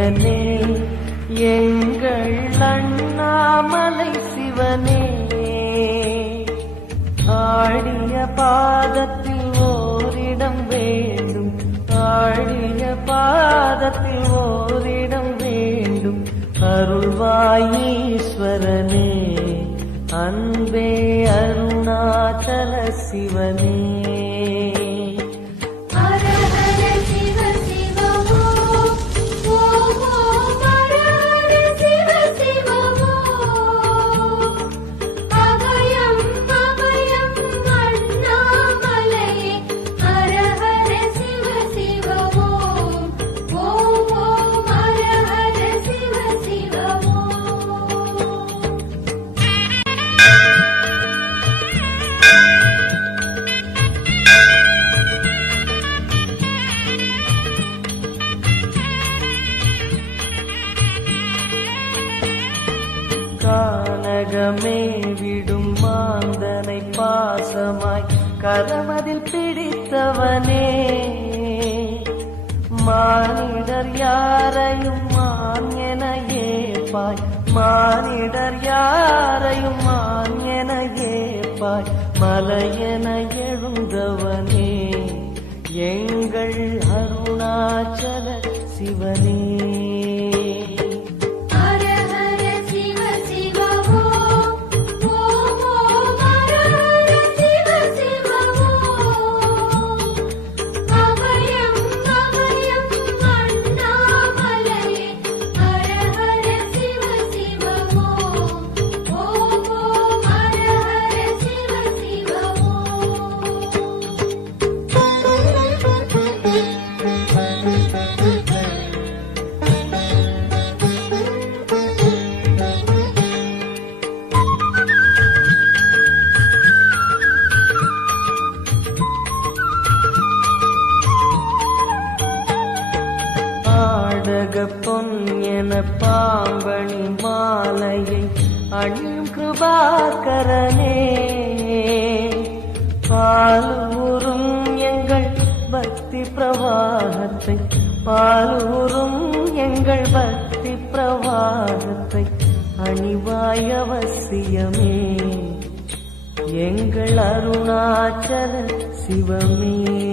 நாயகனே எங்கள் அண்ணாமலை சிவனே, ஆடிய பாதத்தில் ஓரிடம் வேண்டும், ஆடிய பாதத்தில் ஓரிடம் வேண்டும். அருள்வாயீஸ்வரனே, அன்பே அருணாச்சல சிவனே. கானகமே விடும் மாந்தனை பாசமாய் கரமதில் பிடித்தவனே, மானிடர் யாரையும் மான் என ஏப்பாய், மானிடர் யாரையும் மான் என ஏப்பாய். மலையென எழுந்தவனே எங்கள் அருணாச்சல சிவனே. பொன் என பாம்பணி மாலையை அணியும் கிருபாகரனே, பாலூரும் எங்கள் பக்தி பிரவாகத்தை, பாலூரும் எங்கள் பக்தி பிரவாகத்தை அணிவாய் அவசியமே எங்கள் அருணாச்சல சிவமே.